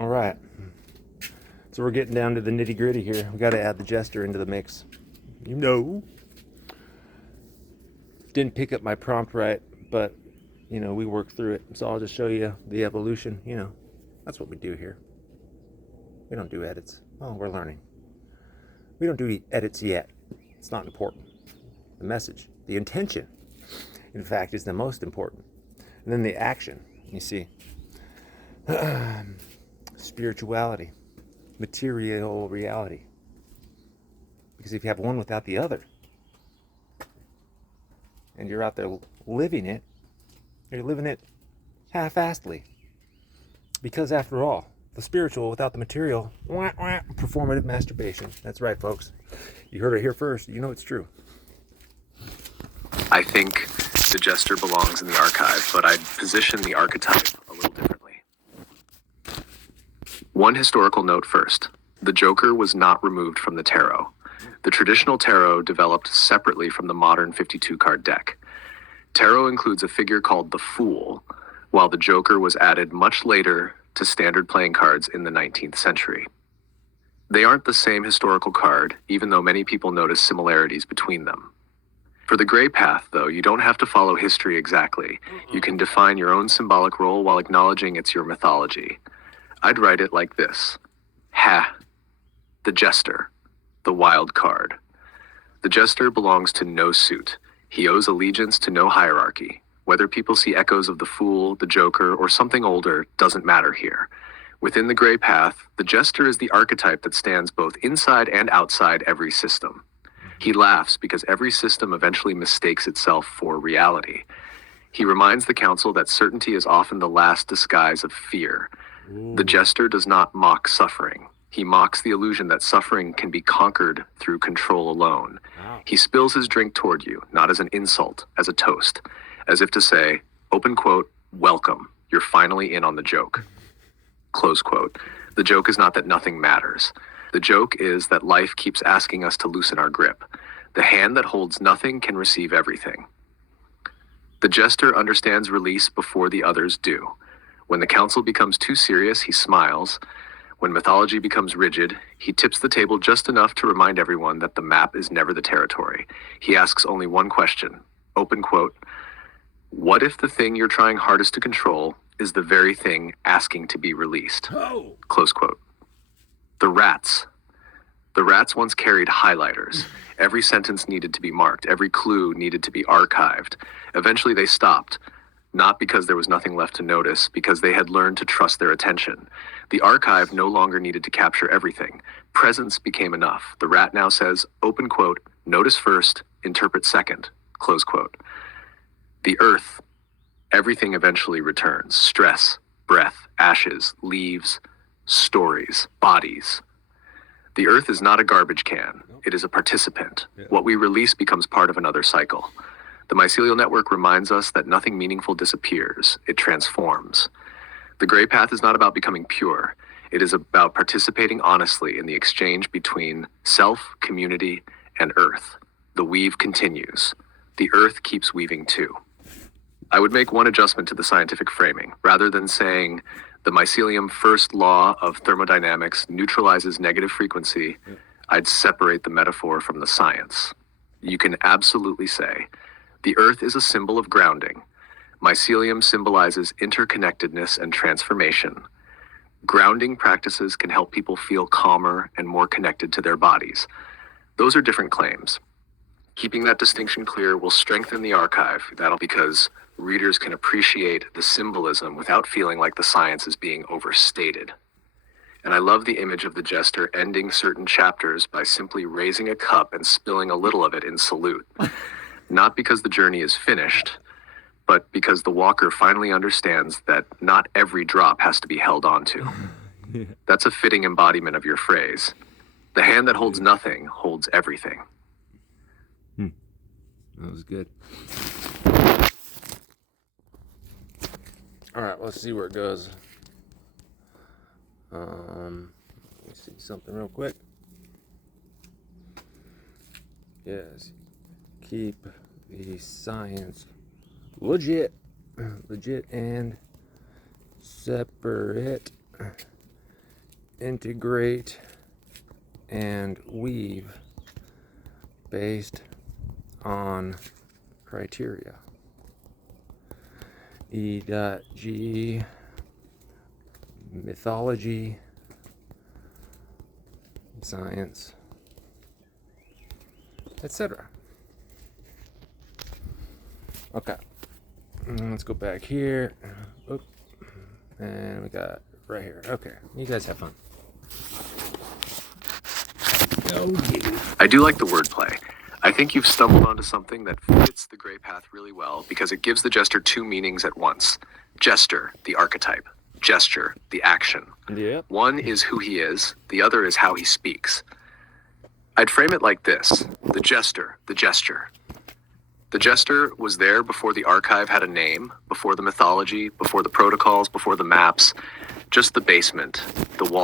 All right. So we're getting down to the nitty gritty here. We got to add the Jester into the mix. You know. Didn't pick up my prompt right, but we worked through it. So I'll just show you the evolution. That's what we do here. We don't do edits. Oh, we're learning. We don't do edits yet. It's not important. The message, the intention, in fact, is the most important. And then the action, you see. Spirituality, material reality. Because if you have one without the other, and you're out there living it, you're living it half-assedly. Because after all, the spiritual without the material, performative masturbation. That's right, folks. You heard it here first. You know it's true. I think the Jester belongs in the archive, but I'd position the archetype a little differently. One historical note first. The Joker was not removed from the tarot. The traditional tarot developed separately from the modern 52-card deck. Tarot includes a figure called the Fool, while the Joker was added much later to standard playing cards in the 19th century. They aren't the same historical card, even though many people notice similarities between them. For the gray path, though, you don't have to follow history exactly. You can define your own symbolic role while acknowledging it's your mythology. I'd write it like this. Ha! The Jester. The wild card. The Jester belongs to no suit. He owes allegiance to no hierarchy. Whether people see echoes of the Fool, the Joker, or something older doesn't matter here. Within the gray path, the Jester is the archetype that stands both inside and outside every system. He laughs because every system eventually mistakes itself for reality. He reminds the council that certainty is often the last disguise of fear. The Jester does not mock suffering. He mocks the illusion that suffering can be conquered through control alone. Wow. He spills his drink toward you, not as an insult, as a toast, as if to say, open quote, welcome, you're finally in on the joke. Close quote. The joke is not that nothing matters. The joke is that life keeps asking us to loosen our grip. The hand that holds nothing can receive everything. The Jester understands release before the others do. When the council becomes too serious, he smiles. When mythology becomes rigid, he tips the table just enough to remind everyone that the map is never the territory. He asks only one question, open quote, what if the thing you're trying hardest to control is the very thing asking to be released? Oh. Close quote. The rats. The rats once carried highlighters. Every sentence needed to be marked. Every clue needed to be archived. Eventually they stopped. Not because there was nothing left to notice, because they had learned to trust their attention. The archive no longer needed to capture everything. Presence became enough. The rat now says, open quote, notice first, interpret second, close quote. The earth, everything eventually returns. Stress, breath, ashes, leaves, stories, bodies. The earth is not a garbage can. It is a participant. What we release becomes part of another cycle. The mycelial network reminds us that nothing meaningful disappears. It transforms. The gray path is not about becoming pure. It is about participating honestly in the exchange between self, community, and earth. The weave continues. The earth keeps weaving too. I would make one adjustment to the scientific framing. Rather than saying the mycelium first law of thermodynamics neutralizes negative frequency, I'd separate the metaphor from the science. You can absolutely say, the earth is a symbol of grounding. Mycelium symbolizes interconnectedness and transformation. Grounding practices can help people feel calmer and more connected to their bodies. Those are different claims. Keeping that distinction clear will strengthen the archive. That'll because readers can appreciate the symbolism without feeling like the science is being overstated. And I love the image of the Jester ending certain chapters by simply raising a cup and spilling a little of it in salute. Not because the journey is finished, but because the walker finally understands that not every drop has to be held onto. That's a fitting embodiment of your phrase. The hand that holds nothing holds everything. That was good. All right, let's see where it goes. Let me see something real quick. Yes, keep the science legit and separate integrate and weave based on criteria. E.G. mythology, science, etc. Okay, let's go back here. Oop. And we got right here. Okay, you guys have fun. I do like the wordplay. I think you've stumbled onto something that fits the gray path really well because it gives the jester two meanings at once. Jester, the archetype. Gesture, the action. Yep. One is who he is, the other is how he speaks. I'd frame it like this: the jester, the gesture. The jester was there before the archive had a name, before the mythology, before the protocols, before the maps, just the basement, the wall.